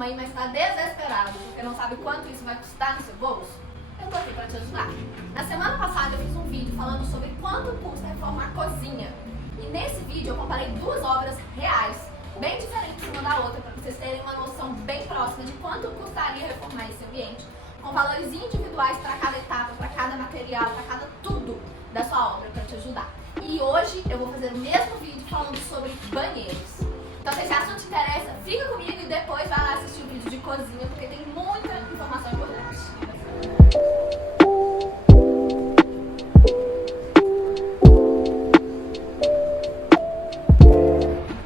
reforma aí, mas está desesperado porque não sabe quanto isso vai custar no seu bolso? Eu tô aqui para te ajudar. Na semana passada eu fiz um vídeo falando sobre quanto custa reformar a cozinha. E nesse vídeo eu comparei duas obras reais, bem diferentes uma da outra, para vocês terem uma noção bem próxima de quanto custaria reformar esse ambiente, com valores individuais para cada etapa, para cada material, para cada tudo da sua obra, para te ajudar. E hoje eu vou fazer o mesmo vídeo falando sobre banheiros. Então se esse assunto te interessa, fica comigo e depois vai lá assistir o vídeo de cozinha, porque tem muita informação importante.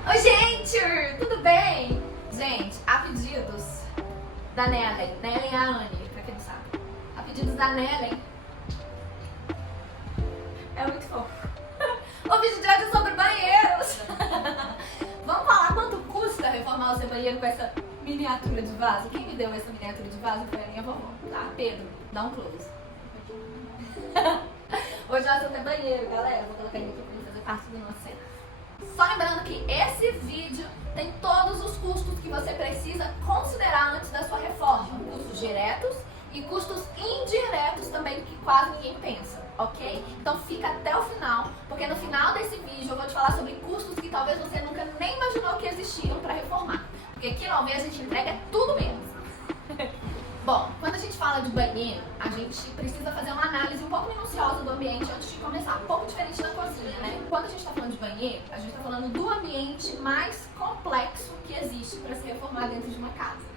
Oi gente, tudo bem? Gente, a pedidos da Nellen é a Anne, pra quem não sabe. A pedidos da Nellen, é muito fofo. O vídeo de hoje é sobre banheiros. Vamos falar quanto custa reformar o seu banheiro com essa miniatura de vaso? Quem me deu essa miniatura de vaso foi a minha vovó, tá? Pedro, dá um close. Hoje nós vamos ter banheiro, galera. Vou colocar ele aqui pra ele fazer parte da nossa cena. Só lembrando que esse vídeo tem todos os custos que você precisa considerar antes da sua reforma. Custos diretos e custos indiretos também, que quase ninguém pensa, ok? Então fica até o final, porque no final desse vídeo eu vou te falar sobre custos que talvez você nunca nem imaginou que existiam para reformar. Porque aqui no Alvê a gente entrega tudo mesmo. Bom, quando a gente fala de banheiro, a gente precisa fazer uma análise um pouco minuciosa do ambiente antes de começar. Um pouco diferente da cozinha, né? Quando a gente está falando de banheiro, a gente está falando do ambiente mais complexo que existe para se reformar dentro de uma casa.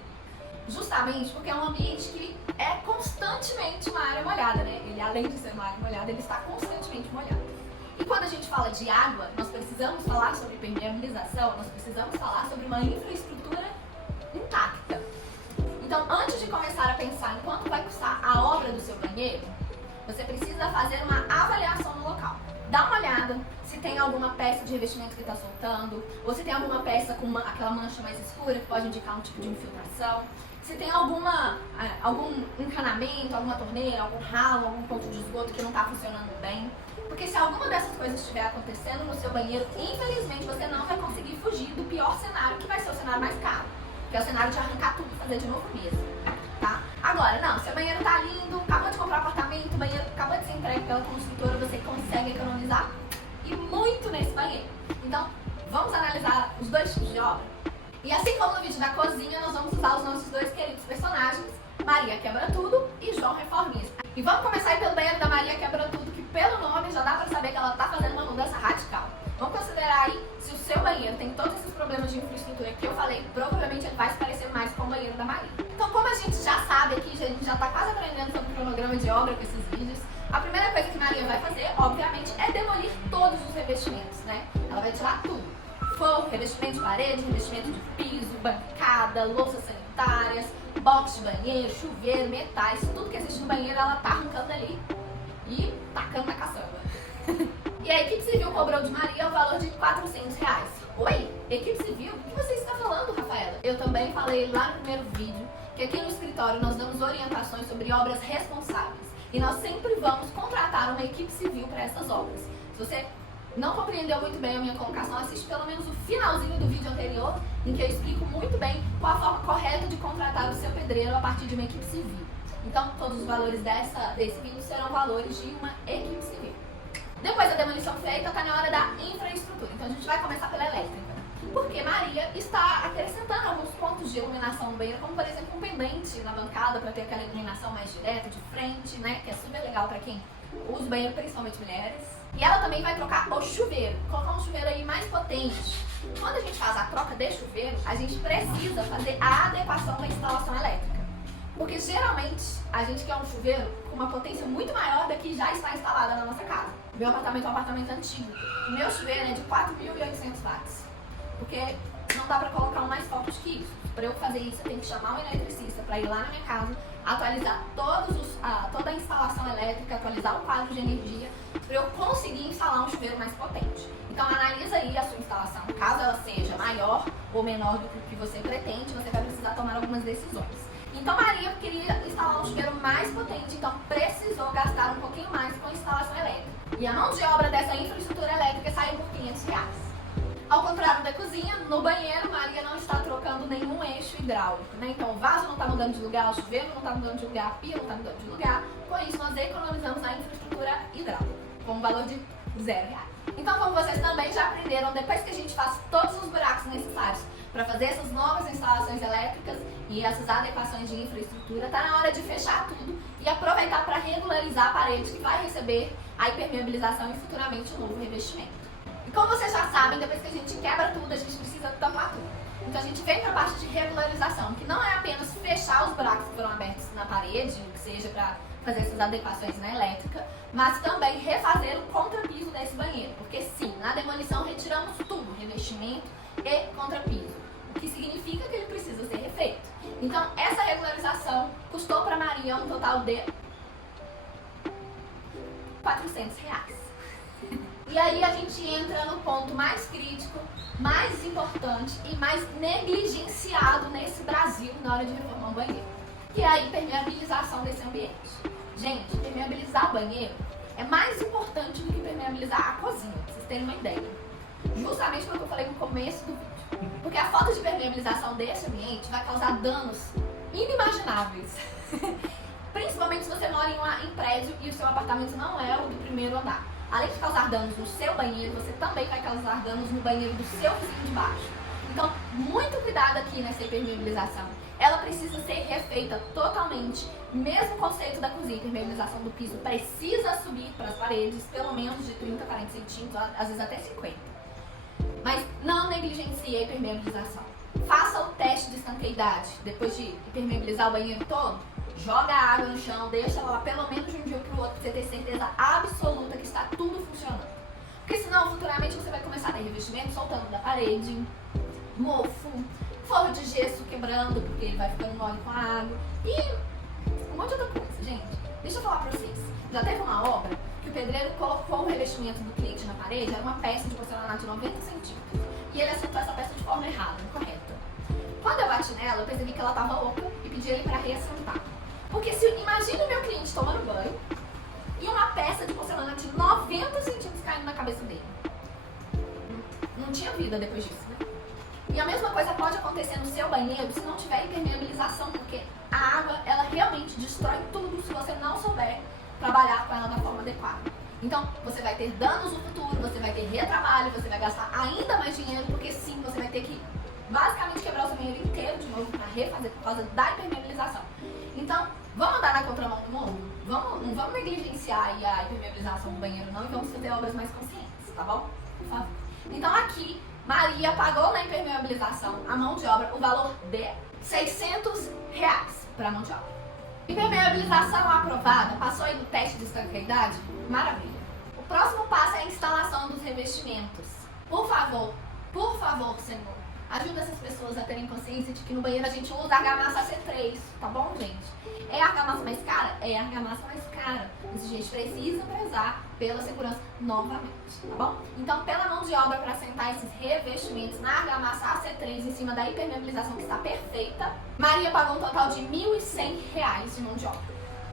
Justamente porque é um ambiente que é constantemente uma área molhada, né? Ele, além de ser uma área molhada, ele está constantemente molhado. E quando a gente fala de água, nós precisamos falar sobre permeabilização, nós precisamos falar sobre uma infraestrutura intacta. Então, antes de começar a pensar em quanto vai custar a obra do seu banheiro, você precisa fazer uma avaliação no local. Dá uma olhada se tem alguma peça de revestimento que está soltando, ou se tem alguma peça com aquela mancha mais escura que pode indicar um tipo de infiltração, se tem algum encanamento, alguma torneira, algum ralo, algum ponto de esgoto que não está funcionando bem. Porque se alguma dessas coisas estiver acontecendo no seu banheiro, infelizmente você não vai conseguir fugir do pior cenário, que vai ser o cenário mais caro, que é o cenário de arrancar tudo e fazer de novo mesmo, tá? Agora, não, seu banheiro tá lindo, acabou de comprar apartamento, o banheiro acabou de ser entregue pela construtora, você consegue economizar e muito nesse banheiro. Então, vamos analisar os dois tipos de obra. E assim como no vídeo da cozinha, nós vamos usar os nossos dois queridos personagens, Maria Quebra-Tudo e João Reformista. E vamos começar aí pelo banheiro da Maria Quebra-Tudo, que pelo nome já dá pra saber que ela tá fazendo uma mudança radical. Vamos considerar aí, se o seu banheiro tem todos esses problemas de infraestrutura que eu falei, provavelmente ele vai se parecer mais com o banheiro da Maria. Então, como a gente já sabe aqui, a gente já tá quase aprendendo sobre o cronograma de obra com esses vídeos, a primeira coisa que Maria vai fazer, obviamente, é demolir todos os revestimentos, né? Ela vai tirar tudo. Forro, revestimento de parede, revestimento de piso, bancada, louças sanitárias, box de banheiro, chuveiro, metais, tudo que existe no banheiro ela tá arrancando ali e tacando na caçamba. E a equipe civil cobrou de Maria o valor de R$400. Oi? Equipe civil? O que você está falando, Rafaela? Eu também falei lá no primeiro vídeo que aqui no escritório nós damos orientações sobre obras responsáveis. E nós sempre vamos contratar uma equipe civil para essas obras. Se você não compreendeu muito bem a minha colocação, assiste pelo menos o finalzinho do vídeo anterior, em que eu explico muito bem qual a forma correta de contratar o seu pedreiro a partir de uma equipe civil. Então, todos os valores desse vídeo serão valores de uma equipe civil. Depois da demolição feita, está na hora da infraestrutura. Então, a gente vai começar pela elétrica. Porque Maria está acrescentando alguns pontos de iluminação no banheiro, como, por exemplo, um pendente na bancada para ter aquela iluminação mais direta, de frente, né? Que é super legal para quem usa o banheiro, principalmente mulheres. E ela também vai trocar o chuveiro, colocar um chuveiro aí mais potente. Quando a gente faz a troca de chuveiro, a gente precisa fazer a adequação da instalação elétrica. Porque geralmente a gente quer um chuveiro com uma potência muito maior da que já está instalada na nossa casa. Meu apartamento é um apartamento antigo. O meu chuveiro é de 4.800 watts. Porque não dá para colocar um mais forte que isso. Para eu fazer isso, eu tenho que chamar um eletricista para ir lá na minha casa, atualizar toda a instalação elétrica, atualizar o quadro de energia, para eu conseguir instalar um chuveiro mais potente. Então analisa aí a sua instalação. Caso ela seja maior ou menor do que você pretende, você vai precisar tomar algumas decisões. Então Maria queria instalar um chuveiro mais potente, então precisou gastar um pouquinho mais com a instalação elétrica. E a mão de obra dessa infraestrutura elétrica saiu por R$500. Ao contrário da cozinha, no banheiro, Maria não está trocando nenhum eixo hidráulico, né? Então o vaso não está mudando de lugar, o chuveiro não está mudando de lugar, a pia não está mudando de lugar. Com isso, nós economizamos a infraestrutura hidráulica, com um valor de R$0. Então, como vocês também já aprenderam, depois que a gente faz todos os buracos necessários para fazer essas novas instalações elétricas e essas adequações de infraestrutura, está na hora de fechar tudo e aproveitar para regularizar a parede que vai receber a impermeabilização e futuramente o novo revestimento. E como vocês já sabem, depois que a gente quebra tudo, a gente precisa tampar tudo. Então a gente vem para a parte de regularização, que não é apenas fechar os buracos que foram abertos na parede, que seja para fazer essas adequações na elétrica, mas também refazer o contrapiso desse banheiro. Porque sim, na demolição retiramos tudo, revestimento e contrapiso, o que significa que ele precisa ser refeito. Então essa regularização custou para Maria um total de R$400. E aí a gente entra no ponto mais crítico, mais importante e mais negligenciado nesse Brasil na hora de reformar o banheiro, que é a impermeabilização desse ambiente. Gente, impermeabilizar o banheiro é mais importante do que impermeabilizar a cozinha, pra vocês terem uma ideia. Justamente pelo que eu falei no começo do vídeo. Porque a falta de impermeabilização desse ambiente vai causar danos inimagináveis. Principalmente se você mora em prédio e o seu apartamento não é o do primeiro andar. Além de causar danos no seu banheiro, você também vai causar danos no banheiro do seu vizinho de baixo. Então, muito cuidado aqui nessa impermeabilização. Ela precisa ser refeita totalmente. Mesmo conceito da cozinha, impermeabilização do piso precisa subir para as paredes, pelo menos de 30 a 40 centímetros, às vezes até 50. Mas não negligencie a impermeabilização. Faça o teste de estanqueidade. Depois de impermeabilizar o banheiro todo, joga a água no chão, deixa ela lá pelo menos de um dia para o outro, para você ter certeza absoluta que está tudo funcionando. Porque senão, futuramente, você vai começar a ter revestimento soltando da parede, mofo, forro de gesso quebrando, porque ele vai ficando mole com a água, e um monte de outra coisa, gente. Deixa eu falar pra vocês. Já teve uma obra que o pedreiro colocou o revestimento do cliente na parede, era uma peça de porcelanato de 90 centímetros, e ele acertou essa peça de forma errada, incorreta. Quando eu bati nela, eu percebi que ela estava oca e pedi ele para reassentar. Porque imagina o meu cliente tomando banho e uma peça de porcelanato de 90 centímetros caindo na cabeça dele. Não tinha vida depois disso, né? E a mesma coisa pode acontecer no seu banheiro se não tiver impermeabilização, porque a água, ela realmente destrói tudo se você não souber trabalhar com ela da forma adequada. Então, você vai ter danos no futuro, você vai ter retrabalho, você vai gastar ainda mais dinheiro, porque sim, você vai ter que basicamente quebrar o seu banheiro inteiro de novo para refazer por causa da impermeabilização. Então, vamos andar na contramão do mundo? Não vamos negligenciar a impermeabilização do banheiro não, e vamos fazer obras mais conscientes, tá bom? Por favor. Então aqui, Maria pagou na impermeabilização a mão de obra o valor de R$600 para a mão de obra. Impermeabilização aprovada, passou aí no teste de estanqueidade? Maravilha. O próximo passo é a instalação dos revestimentos. Por favor, Senhor, ajuda essas pessoas a terem consciência de que no banheiro a gente usa argamassa C3, tá bom, gente? É a argamassa mais cara? É a argamassa mais cara. Mas a gente precisa prezar pela segurança novamente, tá bom? Então, pela mão de obra para assentar esses revestimentos na argamassa AC3 em cima da impermeabilização que está perfeita, Maria pagou um total de R$1.100 de mão de obra.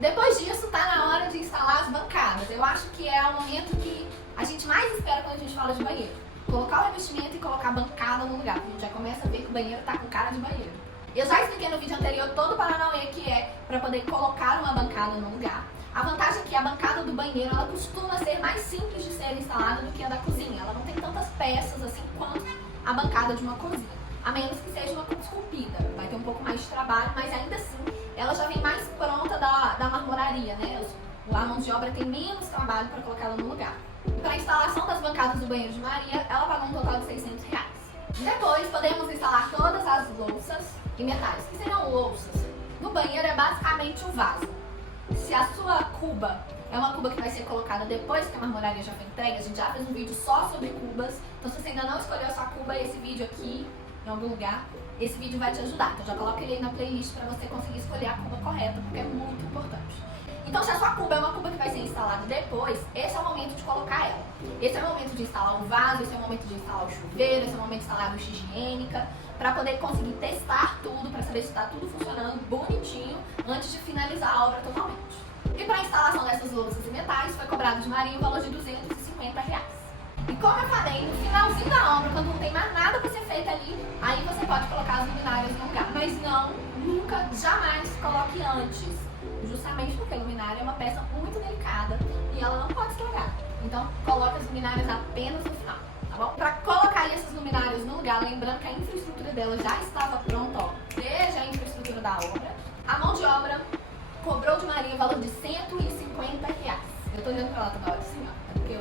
Depois disso, tá na hora de instalar as bancadas. Eu acho que é o momento que a gente mais espera quando a gente fala de banheiro. Colocar o revestimento e colocar a bancada no lugar. A gente já começa a ver que o banheiro tá com cara de banheiro. Eu já expliquei no vídeo anterior todo o Paranauê que é para poder colocar uma bancada no lugar. A vantagem é que a bancada do banheiro, ela costuma ser mais simples de ser instalada do que a da cozinha. Ela não tem tantas peças assim quanto a bancada de uma cozinha. A menos que seja uma esculpida. Vai ter um pouco mais de trabalho, mas ainda assim, ela já vem mais pronta da marmoraria, né? A mão de obra tem menos trabalho para colocá-la no lugar. Para a instalação das bancadas do banheiro de Maria, ela pagou um total de R$600. Depois, podemos instalar todas as louças e metais. O que serão louças? No banheiro é basicamente um vaso. Se a sua cuba é uma cuba que vai ser colocada depois que a marmoraria já foi entregue, a gente já fez um vídeo só sobre cubas. Então, se você ainda não escolheu a sua cuba, esse vídeo aqui, em algum lugar, esse vídeo vai te ajudar. Então, já coloca ele aí na playlist para você conseguir escolher a cuba correta, porque é muito importante. Então, se a sua cuba é uma cuba que vai ser instalada depois, esse é o momento de colocar ela. Esse é o momento de instalar o vaso, esse é o momento de instalar o chuveiro, esse é o momento de instalar a ducha higiênica, para poder conseguir testar tudo, para saber se está tudo funcionando bonitinho antes de finalizar a obra totalmente. E para a instalação dessas louças e metais, foi cobrado de Maria o valor de R$250. E como eu falei, no finalzinho da obra, quando não tem mais nada pra ser feito ali, aí você pode colocar as luminárias no lugar. Mas não, nunca, jamais coloque antes. Justamente porque a luminária é uma peça muito delicada e ela não pode estragar. Então, coloque as luminárias apenas no final, tá bom? Para colocar essas luminárias no lugar, lembrando que a infraestrutura dela já estava pronta, ó. Veja a infraestrutura da obra. A mão de obra cobrou de Maria o valor de R$150. Eu tô olhando pra lá toda hora assim, ó. É porque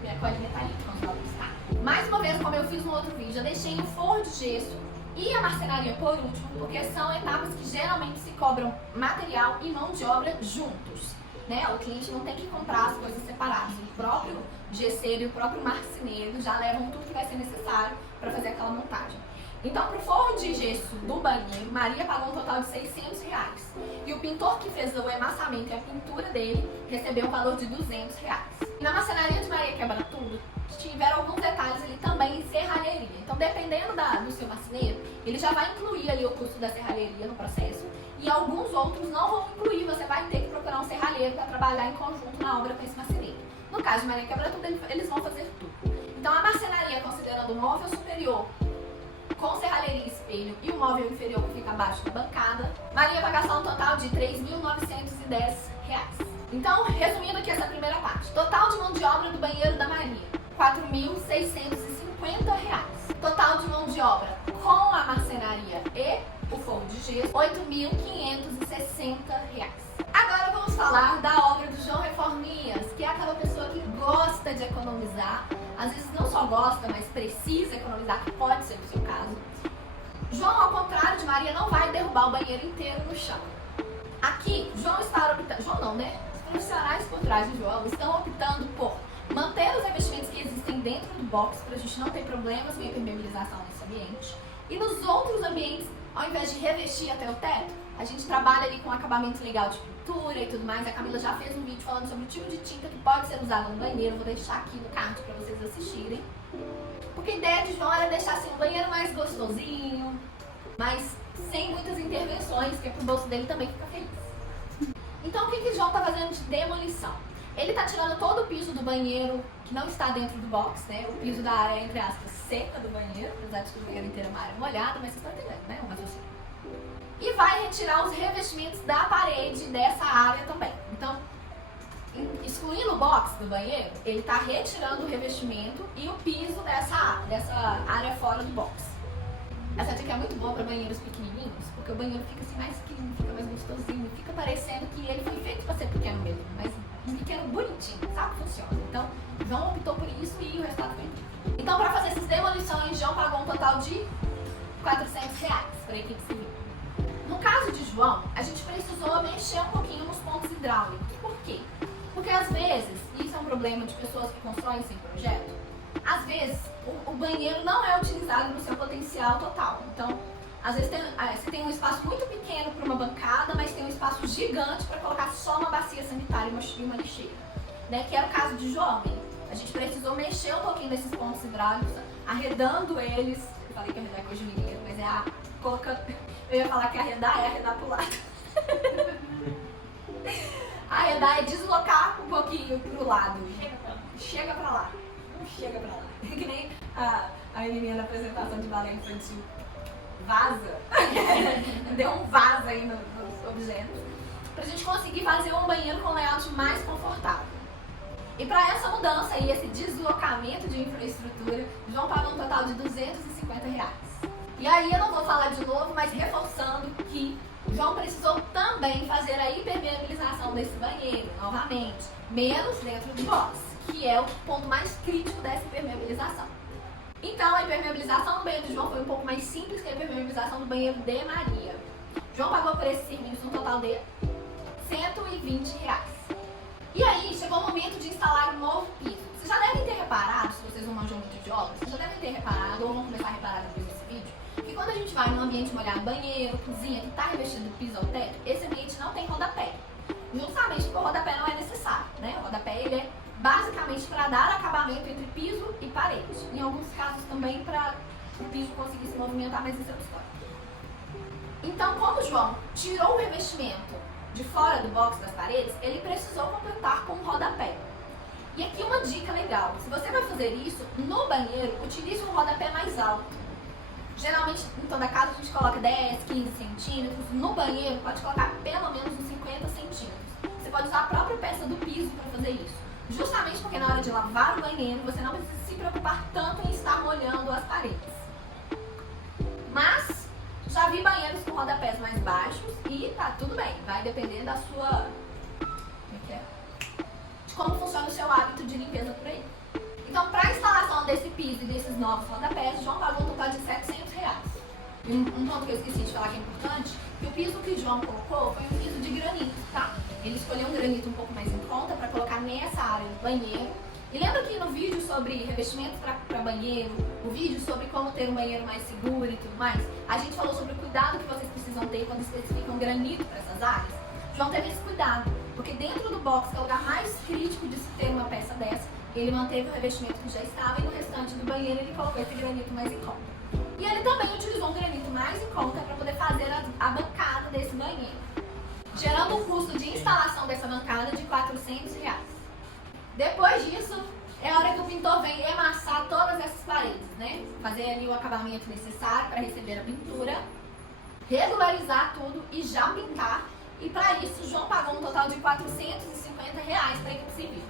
minha colinha tá ali, quando ela está. Mais uma vez, como eu fiz no outro vídeo, eu deixei o forro de gesso e a marcenaria por último, porque são etapas que geralmente se cobram material e mão de obra juntos, né? O cliente não tem que comprar as coisas separadas. O próprio gesseiro e o próprio marceneiro já levam tudo que vai ser necessário para fazer aquela montagem. Então, para o forro de gesso do banheiro, Maria pagou um total de R$600. E o pintor que fez o emassamento e a pintura dele recebeu um valor de R$200. E na marcenaria de Maria Quebra Tudo, tiveram alguns detalhes ali também em serralheria. Então, dependendo do seu marceneiro, ele já vai incluir ali o custo da serralheria no processo. E alguns outros não vão incluir, você vai ter que procurar um serralheiro para trabalhar em conjunto na obra com esse marceneiro. No caso de Maria Quebra Tudo, eles vão fazer tudo. Então, a marcenaria, considerando o móvel superior com serralheria e espelho e o móvel inferior que fica abaixo da bancada, Maria vai gastar um total de R$3.910. Então, resumindo aqui essa primeira parte, total de mão de obra do banheiro da Maria, R$4.650. Total de mão de obra com a marcenaria e o forro de gesso, R$8.560. Agora vamos falar da obra do João Reformias, que é aquela pessoa que gosta de economizar. Às vezes não só gosta, mas precisa economizar, que pode ser o seu caso. João, ao contrário de Maria, não vai derrubar o banheiro inteiro no chão. Aqui, João está optando... João não, né? Os profissionais por trás de João estão optando por manter os revestimentos que existem dentro do box, para a gente não ter problemas com a impermeabilização nesse ambiente. E nos outros ambientes, ao invés de revestir até o teto, a gente trabalha ali com acabamento legal de pintura e tudo mais. A Camila já fez um vídeo falando sobre o tipo de tinta que pode ser usada no banheiro. Eu vou deixar aqui no card para vocês assistirem. Porque a ideia de João era deixar assim, um banheiro mais gostosinho, mas sem muitas intervenções, que é pro bolso dele também ficar feliz. Então o que João tá fazendo de demolição? Ele tá tirando todo o piso do banheiro que não está dentro do box, né? O piso da área, entre aspas, seca do banheiro, apesar de que o banheiro inteiro é uma área molhada, mas vocês estão entendendo, né? O raciocínio. E vai retirar os revestimentos da parede dessa área também. Então, excluindo o box do banheiro, ele está retirando o revestimento e o piso dessa área fora do box. Essa dica é muito boa para banheiros pequenininhos, porque o banheiro fica assim mais clean, fica mais gostosinho, fica parecendo que ele foi feito para ser pequeno mesmo, mas um pequeno bonitinho, sabe? Funciona. Então, João optou por isso e o resultado foi incrível. Então, para fazer essas demolições, João pagou um total de R$400 para a equipe civil. No caso de João, a gente precisou mexer um pouquinho nos pontos hidráulicos. Por quê? Porque às vezes, isso é um problema de pessoas que constroem sem projeto, às vezes o banheiro não é utilizado no seu potencial total. Então, às vezes você tem um espaço muito pequeno para uma bancada, mas tem um espaço gigante para colocar só uma bacia sanitária e uma lixeira. Né? Que era o caso de João. A gente precisou mexer um pouquinho nesses pontos hidráulicos, arredando eles. Eu falei que arredar é coisa de mineiro, mas é colocando... Eu ia falar que arredar é arredar pro lado. Arredar é deslocar um pouquinho pro lado. Chega pra lá. Chega pra lá. Que nem a menininha da apresentação de balé infantil. Vaza. Deu um vaza aí nos objetos. Pra gente conseguir fazer um banheiro com layout mais confortável. E para essa mudança e esse deslocamento de infraestrutura, João pagou um total de R$250. E aí eu não vou falar de novo, mas reforçando que João precisou também fazer a impermeabilização desse banheiro, novamente, menos dentro do box, que é o ponto mais crítico dessa impermeabilização. Então a impermeabilização do banheiro de João foi um pouco mais simples que a impermeabilização do banheiro de Maria. João pagou por esse serviço um total de R$120. E aí chegou o momento de instalar um novo piso. Vocês já devem ter reparado, se vocês não manjam muito de obras, vocês já devem ter reparado, ou vão começar a reparar depois desse vídeo, que quando a gente vai num ambiente molhado, banheiro, cozinha, que está revestido do piso ao teto, esse ambiente não tem rodapé. Justamente porque o rodapé não é necessário, né? O rodapé ele é basicamente para dar acabamento entre piso e parede. Em alguns casos também para o piso conseguir se movimentar, mas isso é outra história. Então, como o João tirou o revestimento de fora do box das paredes, ele precisou completar com um rodapé. E aqui uma dica legal, se você vai fazer isso no banheiro, utilize um rodapé mais alto. Geralmente, em toda casa, a gente coloca 10, 15 centímetros. No banheiro, pode colocar pelo menos uns 50 centímetros. Você pode usar a própria peça do piso para fazer isso. Justamente porque na hora de lavar o banheiro, você não precisa se preocupar tanto em estar molhando as paredes. Mas, já vi banheiros com rodapés mais baixos e tá tudo bem. Vai depender da sua... de como funciona o seu hábito de limpeza por aí. Então, para a instalação desse piso e desses novos rodapés, João pagou um total de R$700. Um ponto que eu esqueci de falar que é importante, que o piso que o João colocou foi um piso de granito, tá? Ele escolheu um granito um pouco mais em conta para colocar nessa área do banheiro. E lembra que no vídeo sobre revestimento para banheiro, o vídeo sobre como ter um banheiro mais seguro e tudo mais, a gente falou sobre o cuidado que vocês precisam ter quando especificam granito para essas áreas? João teve esse cuidado, porque dentro do box, que é o lugar mais crítico de se ter uma peça dessa, ele manteve o revestimento que já estava e no restante do banheiro ele colocou esse granito mais em conta. E ele também utilizou um granito mais em conta para poder fazer a bancada desse banheiro, gerando um custo de instalação dessa bancada de R$400. Depois disso, é a hora que o pintor vem emassar todas essas paredes, né? Fazer ali o acabamento necessário para receber a pintura, regularizar tudo e já pintar. E para isso, João pagou um total de R$450 para a equipe civil.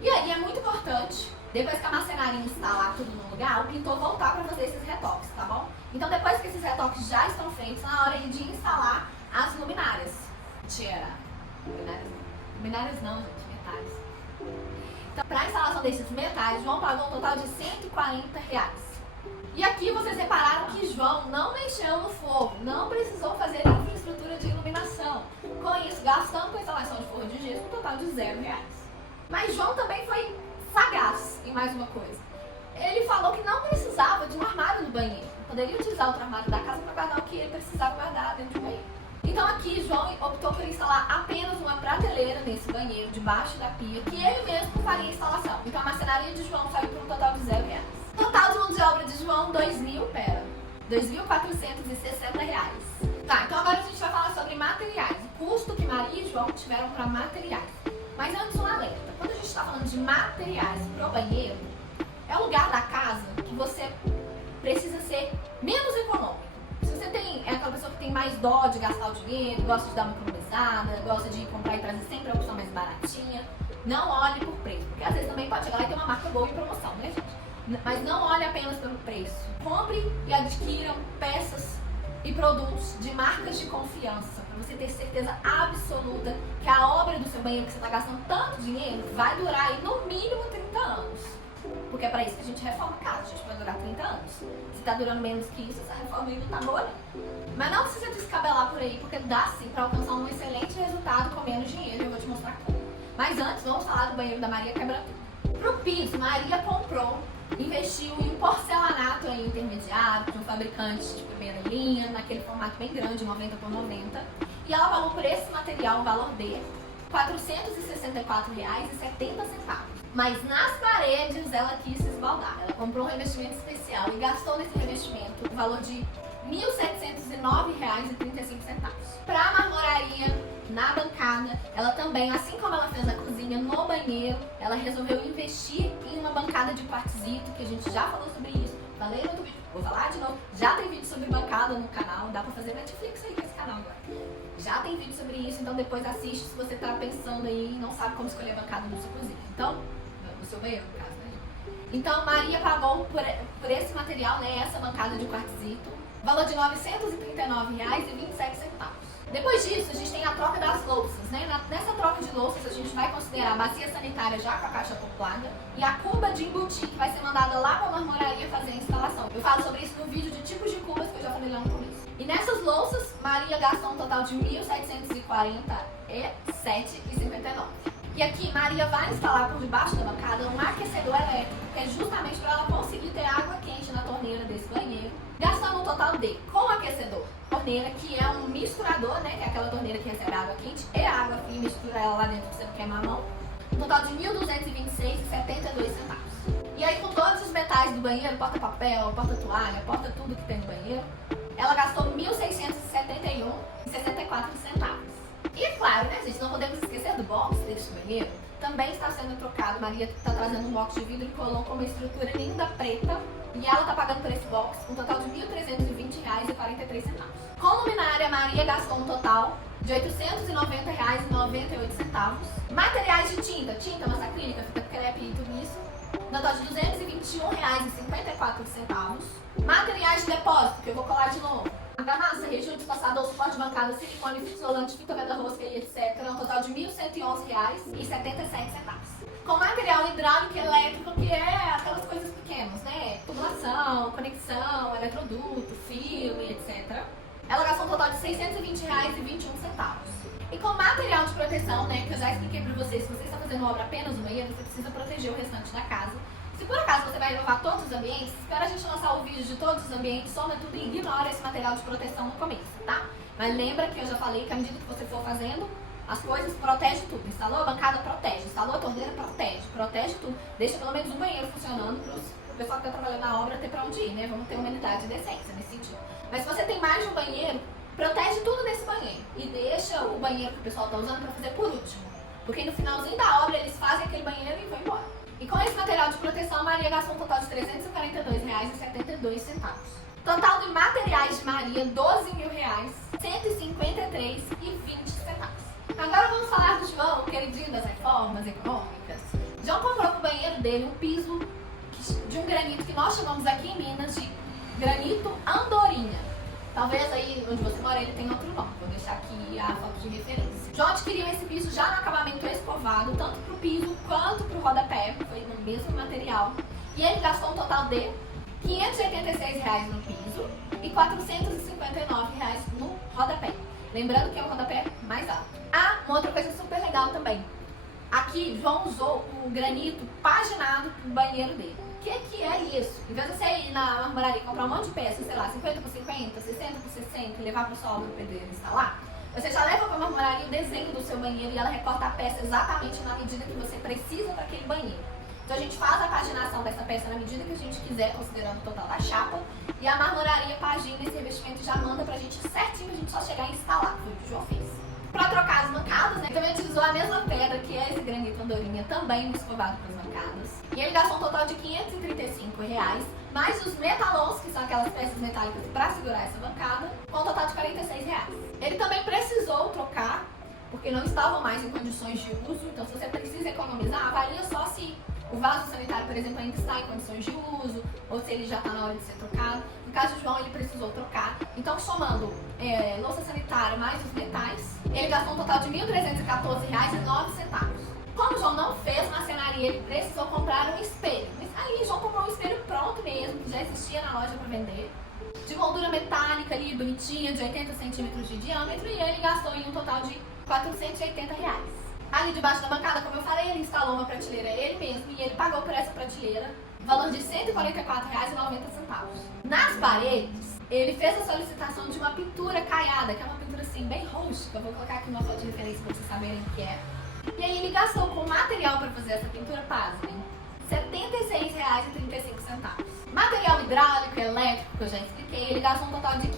E aí é muito importante, depois que a marcenaria instalar tudo no lugar, o pintor voltar para fazer esses retoques, tá bom? Então depois que esses retoques já estão feitos, na hora de instalar as luminárias. Luminárias não, gente, metais. Então, para a instalação desses metais, João pagou um total de R$140. E aqui vocês repararam que João não mexeu no forro, não precisou fazer infraestrutura de iluminação. Com isso, gastando com a instalação de forro de gesso um total de R$0. Mas João também foi sagaz em mais uma coisa. Ele falou que não precisava de um armário no banheiro. Poderia utilizar outro armário da casa para guardar o que ele precisava guardar dentro do banheiro. Então aqui João optou por instalar apenas uma prateleira nesse banheiro, debaixo da pia, que ele mesmo faria a instalação. Então a marcenaria de João saiu por um total de R$0. Total de mão de obra de João, R$2.460. Tá, então agora a gente vai falar sobre materiais. O custo que Maria e João tiveram para materiais. Mas antes um alerta, quando a gente está falando de materiais para o banheiro, é o lugar da casa que você precisa ser menos econômico. Se você é aquela pessoa que tem mais dó de gastar o dinheiro, gosta de dar uma economizada, gosta de comprar e trazer sempre a opção mais baratinha, não olhe por preço, porque às vezes também pode chegar lá e ter uma marca boa em promoção, né, gente? Mas não olhe apenas pelo preço. Compre e adquiram peças e produtos de marcas de confiança, para você ter certeza absoluta que a obra do seu banheiro que você está gastando tanto dinheiro vai durar aí no mínimo 30 anos. Porque é para isso que a gente reforma a casa, a gente vai durar 30 anos. Se está durando menos que isso, essa reforma ainda não está boa não. Mas não precisa descabelar por aí, porque dá sim para alcançar um excelente resultado com menos dinheiro, eu vou te mostrar como. Mas antes, vamos falar do banheiro da Maria quebra-tudo. Pro piso, Maria investiu em um porcelanato aí intermediário, de um fabricante de primeira linha, naquele formato bem grande, 90 por 90. E ela pagou por esse material um valor de R$464,70. Mas nas paredes ela quis se esbaldar. Ela comprou um revestimento especial e gastou nesse revestimento o valor de R$1.709,35. Para a marmoraria na bancada, ela também, assim como ela fez a cozinha no banheiro, ela resolveu investir em uma bancada de quartzito, que a gente já falou sobre isso. Falei no outro vídeo, vou falar de novo. Já tem vídeo sobre bancada no canal, dá pra fazer Netflix aí com esse canal agora. Já tem vídeo sobre isso, então depois assiste se você tá pensando aí e não sabe como escolher a bancada no seu cozinha. Então, no seu banheiro, no caso, né? Então, Maria pagou por esse material, né, essa bancada de quartzito, valor de R$939,27. Depois disso, a gente tem a troca das louças, né? Nessa troca de louças, a gente vai considerar a bacia sanitária já com a caixa acoplada e a cuba de embutir, que vai ser mandada lá para a marmoraria fazer a instalação. Eu falo sobre isso no vídeo de tipos de cubas que eu já falei lá no começo. E nessas louças, Maria gastou um total de R$1.747,59. E aqui, Maria vai instalar por debaixo da bancada um aquecedor elétrico, que é justamente para ela conseguir ter água quente na torneira desse banheiro, gastando um total de, com o aquecedor, torneira, que é um misturador, né, que é aquela torneira que recebe água quente e água fria, mistura ela lá dentro pra você não queimar a mão, um total de R$1.226,72. E aí, com todos os metais do banheiro, porta-papel, porta-toalha, porta tudo que tem no banheiro, ela gastou R$1.671,64. E é claro, né, gente, não podemos esquecer do box desse banheiro. também está sendo trocado. Maria está trazendo um box de vidro e colou com uma estrutura linda preta. E ela está pagando por esse box um total de R$ 1.320,43. Com luminária, Maria gastou um total de R$ 890,98. Materiais de tinta, massa acrílica, fita crepe e tudo isso, um total de R$ 221,54. Materiais de depósito, que eu vou colar de novo. Argamassa, rejunte, espaçador, suporte de bancada, silicone, fita isolante, fita veda-rosca e etc. Um total de R$ 1.111,77. Com material hidráulico e elétrico, que é aquelas coisas pequenas, né? Tubulação, conexão, eletroduto, fio e etc. Ela gastou um total de R$ 620,21. E com material de proteção, né? Que eu já expliquei pra vocês, se você está fazendo obra apenas no banheiro, você precisa proteger o restante da casa. Se por acaso você vai renovar todos os ambientes, espera a gente lançar o vídeo de todos os ambientes, soma tudo e ignora esse material de proteção no começo, tá? Mas lembra que eu já falei que à medida que você for fazendo as coisas, protege tudo. Instalou a bancada, protege. Instalou a torneira, protege tudo. Deixa pelo menos um banheiro funcionando para o pessoal que está trabalhando na obra ter para onde ir, né? Vamos ter uma unidade de decência nesse sentido. Mas se você tem mais de um banheiro, protege tudo desse banheiro. E deixa o banheiro que o pessoal está usando para fazer por último. Porque no finalzinho da obra eles fazem aquele banheiro e vão embora. E com esse material de proteção, a Maria gastou um total de R$ 342,72. Total de materiais de Maria, R$ 12.153,20. Agora vamos falar do João, queridinho das reformas econômicas. João comprou pro banheiro dele um piso de um granito que nós chamamos aqui em Minas de granito Andorinha. Talvez aí onde você mora ele tenha outro nome. Vou deixar aqui a foto de referência. João adquiriu esse piso já no acabamento escovado, tanto pro piso quanto pro rodapé. Foi no mesmo material. E ele gastou um total de R$ 586 no piso e R$ 459 no rodapé. Lembrando que é o rodapé mais alto. Ah, uma outra coisa super legal também. Aqui, João usou o granito paginado pro banheiro dele. O que é isso? Em vez de você ir na marmoraria e comprar um monte de peças, sei lá, 50 por 50, 60 por 60 e levar pro sol para o pedreiro instalar, você já leva pra marmoraria o desenho do seu banheiro e ela recorta a peça exatamente na medida que você precisa para aquele banheiro. Então a gente faz a paginação dessa peça na medida que a gente quiser, considerando o total da chapa, e a marmoraria pagina esse revestimento e já manda pra gente certinho, a gente só chegar e instalar, foi o que o João fez. Para trocar as bancadas, né, ele também utilizou a mesma pedra, que é esse granito Andorinha, também escovado para as bancadas. E ele gastou um total de R$ 535, mais os metalons, que são aquelas peças metálicas para segurar essa bancada, com um total de R$ 46. Ele também precisou trocar, porque não estavam mais em condições de uso, então se você precisa economizar, avalia só se o vaso sanitário, por exemplo, ainda está em condições de uso, ou se ele já está na hora de ser trocado. No caso do João, ele precisou trocar. Então, somando louça sanitária mais os metais, ele gastou um total de R$ 1.314,09. Como o João não fez marcenaria, ele precisou comprar um espelho. Mas aí, o João comprou um espelho pronto mesmo, que já existia na loja para vender, de moldura metálica ali, bonitinha, de 80 centímetros de diâmetro, e ele gastou em um total de R$ 480. Ali debaixo da bancada, como eu falei, ele instalou uma prateleira ele mesmo e ele pagou por essa prateleira valor de R$ 144,90. Nas paredes, ele fez a solicitação de uma pintura caiada, que é uma pintura assim bem rústica. Eu vou colocar aqui uma foto de referência para vocês saberem o que é. E aí ele gastou com material para fazer essa pintura, pasmem, R$ 76,35. Material hidráulico e elétrico, que eu já expliquei, ele gastou um total de R$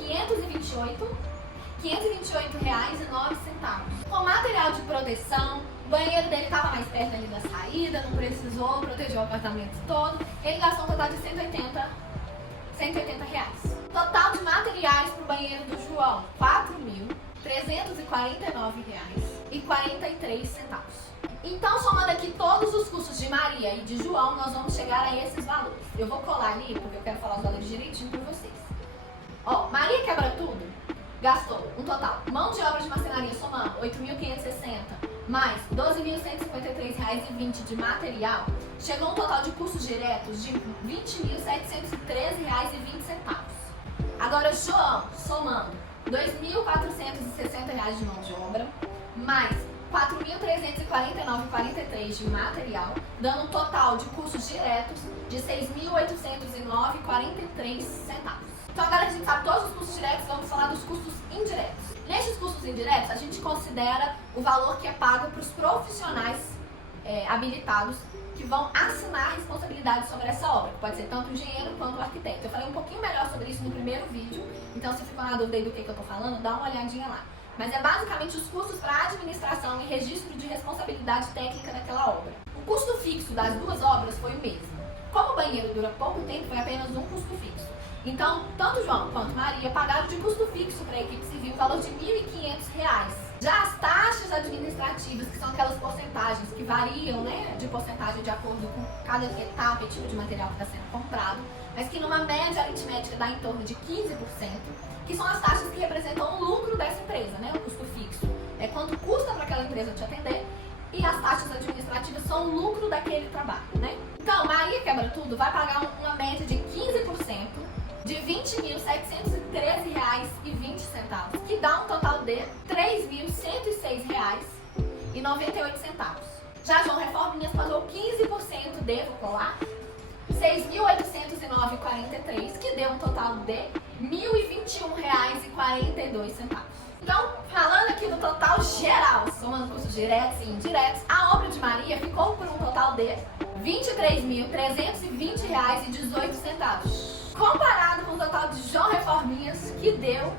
528,09. Com material de proteção, o banheiro dele estava mais perto ali da saída, não precisou proteger o apartamento todo. Ele gastou um total de R$ 180. Total de materiais para o banheiro do João, R$ 4.349,43. Então, somando aqui todos os custos de Maria e de João, nós vamos chegar a esses valores. Eu vou colar ali, porque eu quero falar os valores direitinho para vocês. Ó, Maria quebra tudo, gastou um total, mão de obra de marcenaria somando R$ 8.560, mais R$ 12.153,20 de material, chegou a um total de custos diretos de R$ 20.713,20. Agora, João, somando R$ 2.460 de mão de obra, mais R$ 4.349,43 de material, dando um total de custos diretos de R$ 6.809,43. Então agora que a gente sabe todos os custos diretos, vamos falar dos custos indiretos. Nesses custos indiretos, a gente considera o valor que é pago para os profissionais habilitados que vão assinar a responsabilidade sobre essa obra, que pode ser tanto o engenheiro quanto o arquiteto. Eu falei um pouquinho melhor sobre isso no primeiro vídeo, então se ficou na dúvida aí do que eu tô falando, dá uma olhadinha lá. mas é basicamente os custos para administração e registro de responsabilidade técnica daquela obra. O custo fixo das duas obras foi o mesmo. Como o banheiro dura pouco tempo, foi apenas um custo fixo. Então, tanto João quanto Maria pagaram de custo fixo para a equipe civil o valor de R$ 1.500. Já as taxas administrativas, que são aquelas porcentagens que variam, né, de porcentagem de acordo com cada etapa e tipo de material que está sendo comprado, mas que numa média aritmética dá em torno de 15%, que são as taxas que representam o lucro dessa empresa, né, o custo fixo. É quanto custa para aquela empresa te atender, e as taxas administrativas são o lucro daquele trabalho, né? Então, Maria Quebra Tudo vai pagar uma média de 15% de R$ 20.713,20, que dá um total de R$ 3.106,98. Já João Reforminhas pagou 15%, devo colar, R$ 6.809,43, que deu um total de R$ 1.021,42. Então, falando aqui no total geral, somando custos diretos e indiretos, a obra de Maria ficou por um total de R$ 23.320,18. Comparado com o total de João Reforminhas, que deu R$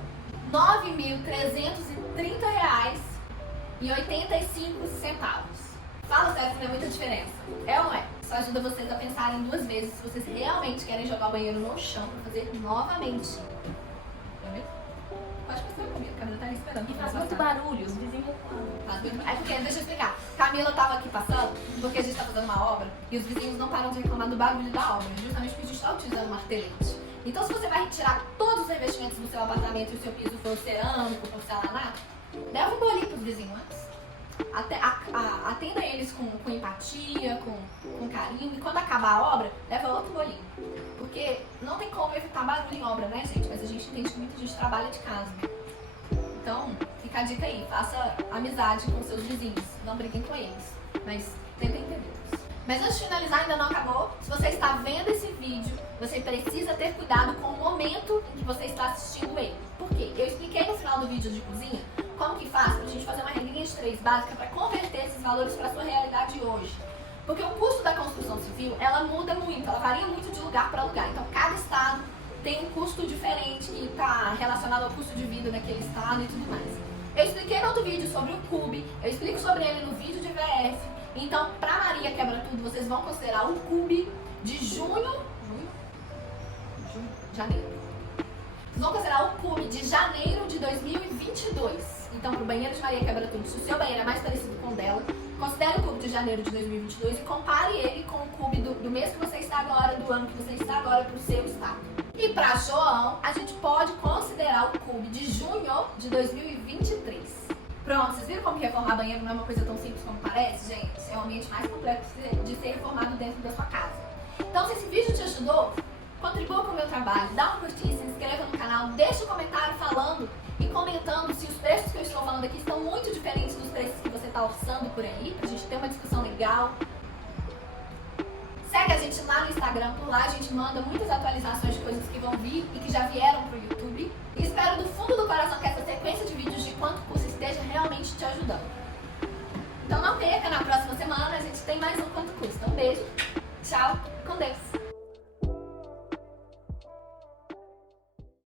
9.330,85. Fala sério, que não é muita diferença. É ou não é? Isso ajuda vocês a pensarem duas vezes se vocês realmente querem jogar o banheiro no chão para fazer novamente. Pode pensar comigo, a Camila tá ali esperando. E faz muito barulho, os vizinhos faz muito barulho. É porque, deixa eu explicar. Camila tava aqui passando, porque a gente tá fazendo uma obra, e os vizinhos não param de reclamar do barulho da obra, justamente porque a gente tá utilizando martelete. Então, se você vai retirar todos os revestimentos do seu apartamento e o seu piso for cerâmico, porcelanato, leva um bolinho pros vizinhos antes. Atenda eles com empatia, com carinho, e quando acabar a obra, leva outro bolinho. Porque não tem como evitar barulho em obra, né, gente? Mas a gente entende que muita gente trabalha de casa. Então, fica a dica aí, faça amizade com seus vizinhos, não briguem com eles, mas tentem entendê-los. Mas antes de finalizar, ainda não acabou. Se você está vendo esse vídeo, você precisa ter cuidado com o momento em que você está assistindo ele. Por quê? Eu expliquei no final do vídeo de cozinha como que faz pra gente fazer uma regrinha de 3 básica para converter esses valores para a sua realidade hoje. Porque o custo da construção civil, ela muda muito, ela varia muito de lugar para lugar. Então, cada estado tem um custo diferente que está relacionado ao custo de vida daquele estado e tudo mais. Eu expliquei no outro vídeo sobre o CUB, eu explico sobre ele no vídeo de VF. Então, para Maria Quebra Tudo, vocês vão considerar o CUB de janeiro. Vocês vão considerar o CUB de janeiro de 2022. Então, para o banheiro de Maria Quebra Tudo, se o seu banheiro é mais parecido com o dela, considere o CUB de janeiro de 2022 e compare ele com o CUB do mês que você está agora, do ano que você está agora para o seu estado. E para João, a gente pode considerar o CUB de junho de 2023. Pronto, vocês viram como que reformar banheiro não é uma coisa tão simples como parece? Gente, é o ambiente mais complexo de ser reformado dentro da sua casa. Então, se esse vídeo te ajudou, contribua com o meu trabalho, dá uma curtida, se inscreva no canal, deixa um comentário falando e comentando se os preços que eu estou falando aqui estão muito diferentes dos preços que você está orçando por aí, pra gente ter uma discussão legal. Segue a gente lá no Instagram, por lá a gente manda muitas atualizações de coisas que vão vir e que já vieram pro YouTube. E espero do fundo do coração que essa sequência de vídeos de quanto custa esteja realmente te ajudando. Então não perca, na próxima semana a gente tem mais um Quanto Custa. Um beijo, tchau!